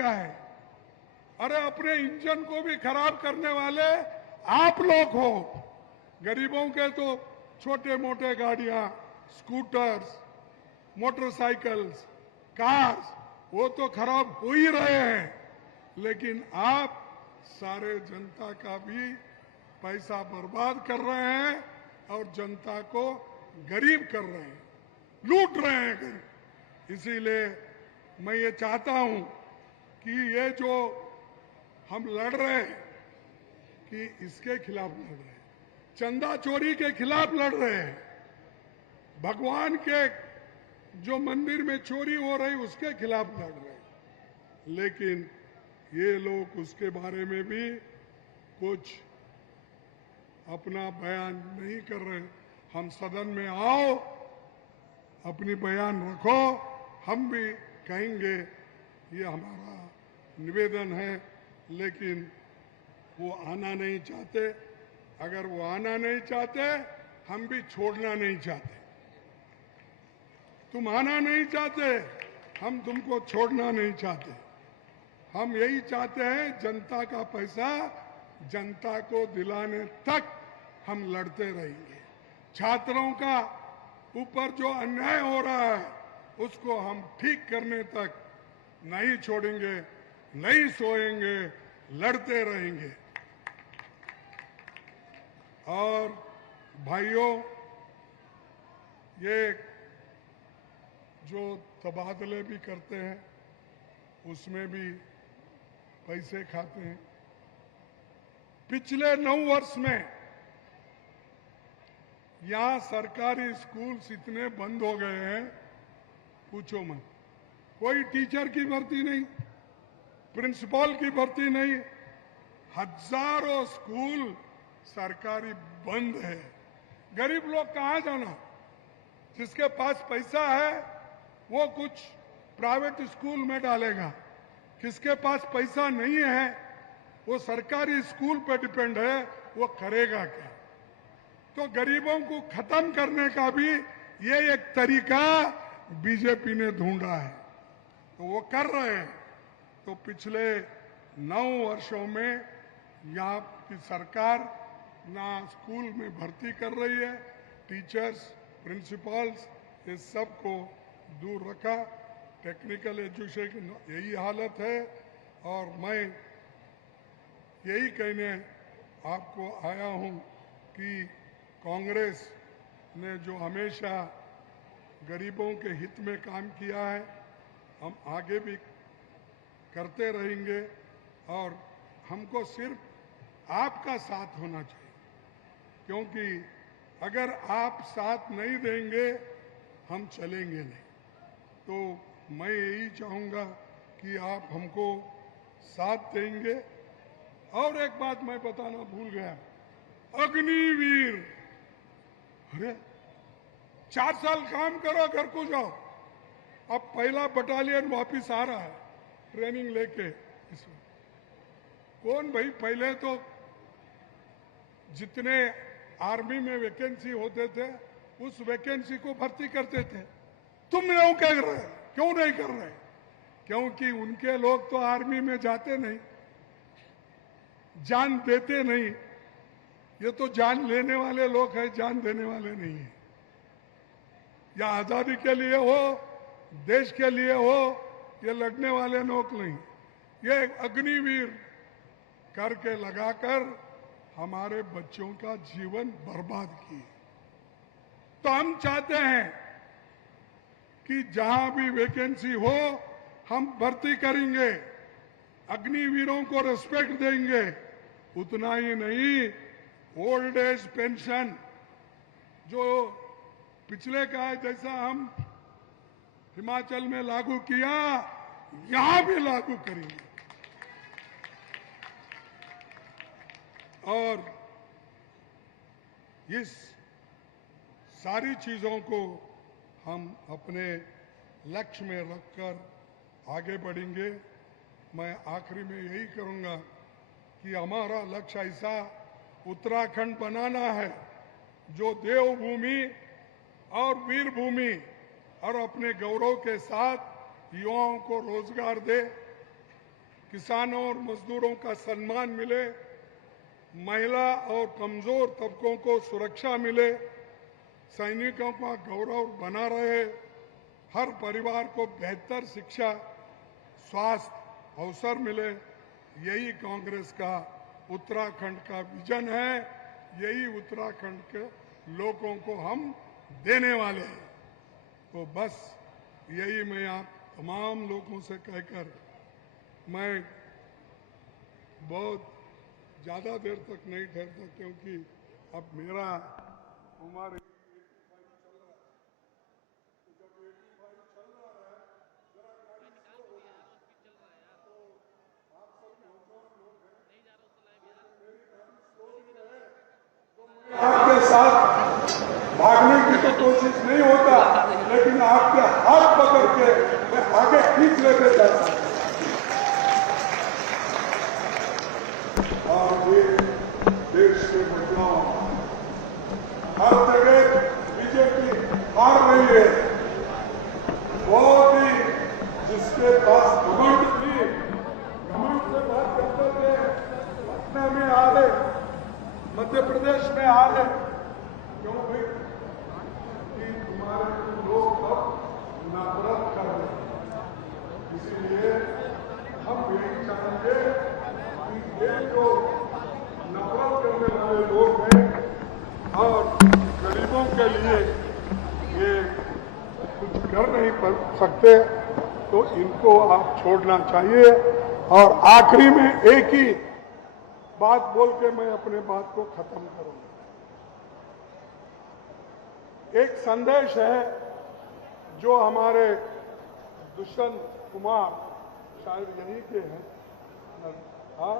का है। अरे अपने इंजन को भी खराब करने वाले आप लोग हो। गरीबों के तो छोटे मोटे गाड़ियां, स्कूटर्स, मोटरसाइकिल्स, कार्स, वो तो खराब हो ही रहे हैं, लेकिन आप सारे जनता का भी पैसा बर्बाद कर रहे हैं और जनता को गरीब कर रहे हैं, लूट रहे हैं गरीब। इसीलिए मैं ये चाहता हूं कि ये जो हम लड़ रहे हैं कि इसके खिलाफ लड़ रहे हैं, चंदा चोरी के खिलाफ लड़ रहे हैं, भगवान के जो मंदिर में चोरी हो रही उसके खिलाफ लड़ रहे हैं। लेकिन ये लोग उसके बारे में भी कुछ अपना बयान नहीं कर रहे। हम सदन में आओ, अपनी बयान रखो, हम भी कहेंगे, ये हमारा निवेदन है। लेकिन वो आना नहीं चाहते। अगर वो आना नहीं चाहते, हम भी छोड़ना नहीं चाहते। तुम आना नहीं चाहते, हम तुमको छोड़ना नहीं चाहते। हम यही चाहते हैं, जनता का पैसा जनता को दिलाने तक हम लड़ते रहेंगे। छात्रों का ऊपर जो अन्याय हो रहा है उसको हम ठीक करने तक नहीं छोड़ेंगे, नहीं सोएंगे, लड़ते रहेंगे। और भाइयों, ये जो तबादले भी करते हैं उसमें भी पैसे खाते हैं। पिछले 9 वर्ष में यहां सरकारी स्कूल्स इतने बंद हो गए हैं, पूछो मत। कोई टीचर की भर्ती नहीं, प्रिंसिपल की भर्ती नहीं, हजारों स्कूल सरकारी बंद है। गरीब लोग कहां जाना? जिसके पास पैसा है वो कुछ प्राइवेट स्कूल में डालेगा, किसके पास पैसा नहीं है वो सरकारी स्कूल पर डिपेंड है, वो करेगा क्या? तो गरीबों को खत्म करने का भी ये एक तरीका बीजेपी ने ढूंढा है, तो वो कर रहे हैं। तो पिछले 9 वर्षों में यहाँ की सरकार ना स्कूल में भर्ती कर रही है, टीचर्स, प्रिंसिपल्स, ये सब को दूर रखा। टेक्निकल एजुकेशन यही हालत है। और मैं यही कहने आपको आया हूं कि कांग्रेस ने जो हमेशा गरीबों के हित में काम किया है, हम आगे भी करते रहेंगे। और हमको सिर्फ आपका साथ होना चाहिए, क्योंकि अगर आप साथ नहीं देंगे हम चलेंगे नहीं। तो मैं यही चाहूंगा कि आप हमको साथ देंगे। और एक बात मैं बताना भूल गया, अग्निवीर, अरे 4 साल काम करो, घर को जाओ। अब पहला बटालियन वापिस आ रहा है ट्रेनिंग लेके। इसमें कौन भाई? पहले तो जितने आर्मी में वैकेंसी होते थे उस वैकेंसी को भर्ती करते थे। तुम क्यों कर रहे? क्यों नहीं कर रहे? क्योंकि उनके लोग तो आर्मी में जाते नहीं, जान देते नहीं। ये तो जान लेने वाले लोग हैं, जान देने वाले नहीं है। या आजादी के लिए हो, देश के लिए हो, ये लड़ने वाले लोग नहीं। ये अग्निवीर करके लगाकर हमारे बच्चों का जीवन बर्बाद किए। तो हम चाहते हैं कि जहां भी वैकेंसी हो हम भर्ती करेंगे, अग्निवीरों को रिस्पेक्ट देंगे। उतना ही नहीं, ओल्ड एज पेंशन जो पिछले का है, जैसा हम हिमाचल में लागू किया, यहां भी लागू करेंगे। और इस सारी चीजों को हम अपने लक्ष्य में रखकर आगे बढ़ेंगे। मैं आखिरी में यही करूंगा कि हमारा लक्ष्य ऐसा उत्तराखंड बनाना है जो देवभूमि और वीरभूमि और अपने गौरव के साथ युवाओं को रोजगार दे, किसानों और मजदूरों का सम्मान मिले, महिला और कमजोर तबकों को सुरक्षा मिले, सैनिकों का गौरव बना रहे, हर परिवार को बेहतर शिक्षा, स्वास्थ्य अवसर मिले, यही कांग्रेस का उत्तराखंड का विजन है। यही उत्तराखंड के लोगों को हम देने वाले हैं। तो बस यही मैं आप तमाम लोगों से कहकर मैं बहुत ज़्यादा देर तक नहीं ठहरता, क्योंकि अब मेरा उम्र आपके साथ भागने की तो कोशिश नहीं होता, लेकिन आपके हाथ पकड़ के मैं आगे खींच लेते जाता और ये देश के बदलाव हर जगह बीजेपी हार रही है। बहुत ही जिसके पास घमंड थी, घमंड से बात करते थे, पटना में आ रहे, मध्य प्रदेश में आ रहे, क्यों भाई कि तुम्हारे लोग अब नफरत कर रहे हैं। इसीलिए हम यही चाहेंगे कि ये जो नफरत करने वाले लोग हैं और गरीबों के लिए ये कुछ कर नहीं पा सकते, तो इनको आप छोड़ना चाहिए। और आखिरी में एक ही बात बोल के मैं अपने बात को खत्म करूंगा। एक संदेश है जो हमारे दुष्यंत कुमार, शायद यहीं के हैं, हाँ,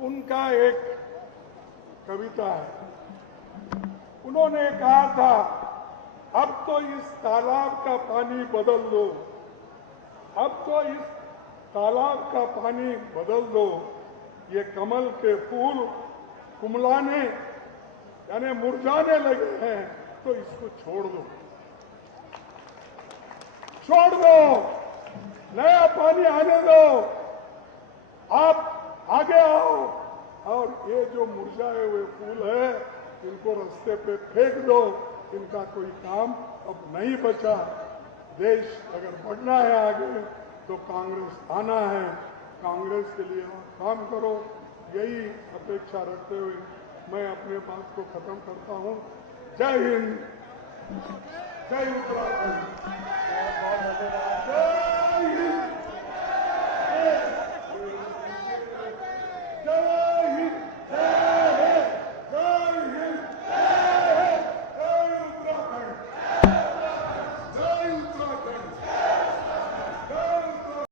उनका एक कविता है। उन्होंने कहा था, अब तो इस तालाब का पानी बदल दो, अब तो इस तालाब का पानी बदल दो, ये कमल के फूल कुमलाने यानी मुरझाने लगे हैं, तो इसको छोड़ दो, छोड़ दो, नया पानी आने दो, आप आगे आओ और ये जो मुरझाए हुए फूल है इनको रास्ते पे फेंक दो, इनका कोई काम अब नहीं बचा। देश अगर बढ़ना है आगे तो कांग्रेस आना है, कांग्रेस के लिए काम करो, यही अपेक्षा रखते हुए मैं अपने बात को खत्म करता हूं। जय हिंद, जय उत्तराखंड, जय हिंद।